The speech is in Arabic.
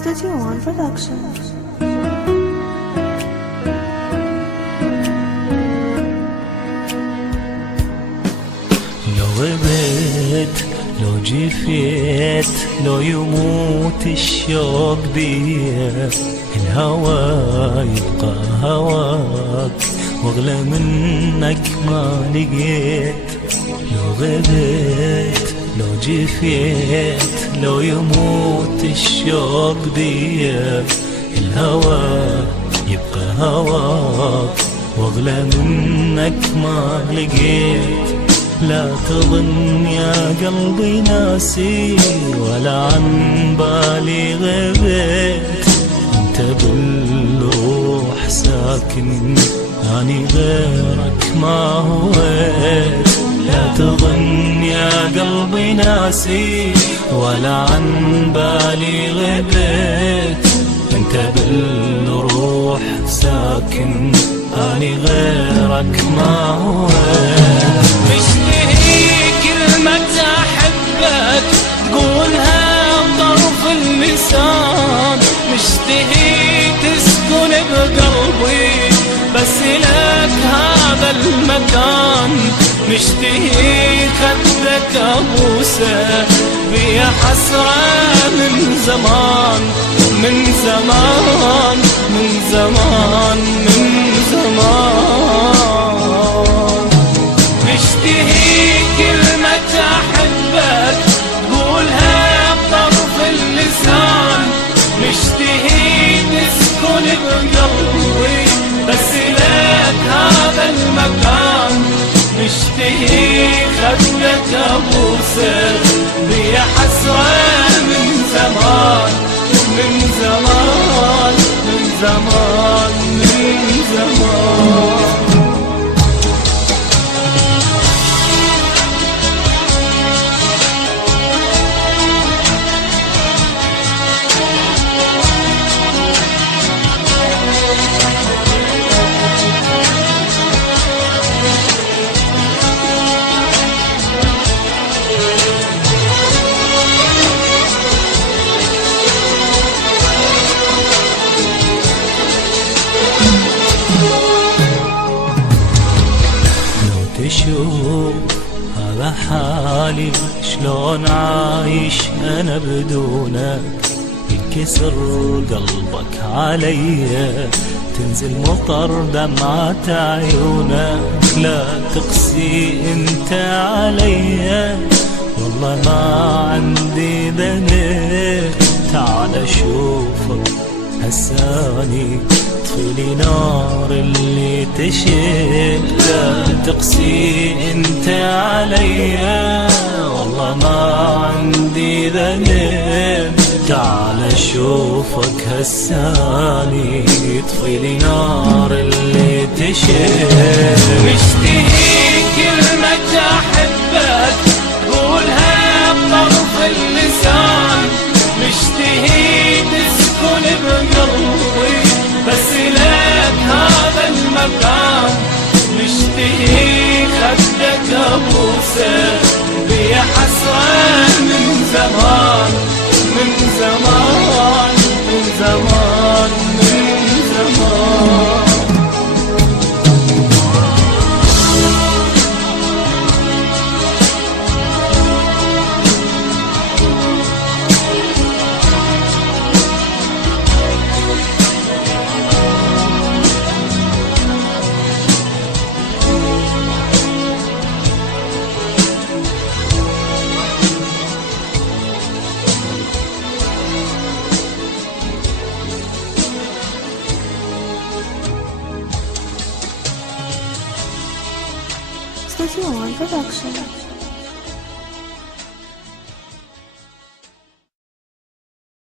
Studio One Production. لو غبت لو جفيت لو يموت الشوق بيه، الهوى يبقى هواك واغلى منك ما لقيت. لو غبت لو جفيت لو يموت الشوق بيه، الهوى يبقى هواك واغلى منك ما لقيت. لا تظن يا قلبي ناسي ولا عن بالي غبت، انت بالروح ساكن اني غيرك ما هويت. لا تظن يا قلبي ناسي ولا عن بالي غبت، انت بالروح ساكن اني غيرك ما هويت. مشتهي كلمة أحبك تقولها بطرف اللسان، مشتهي تسكن بقلبي بس لك هذا المكان، مشتهي خدك أبوسه بيا حسرة من زمان من زمان من زمان من زمان. مشتهي كلمة أحبك تقولها بطرف اللسان، مشتهي تسكن بقلبي بس لك هذا المكان، مشتهي خدك أبوسه بيا حسرة من زمان من زمان من زمان من زمان. تشوف هذا حالي شلون عايش أنا بدونك، ينكسر قلبك عليا تنزل مطر دمعة عيونك. لا تقسي انت عليا والله ما عندي ذنب، تعال شوفك هساني طفيلي نار اللي تشب. لا تقسي انت عليا والله ما عندي ذنب، تعال شوفك هساني طفيلي نار اللي تشب. مشتهي كلمة أحبك قولها بطرف اللسان، مشتهي تسكن بقلبي بس لك هذا المكان، مشتهي خدك أبوسه بيا حسرة من زمان من زمان من زمان من زمان. Studio One Production.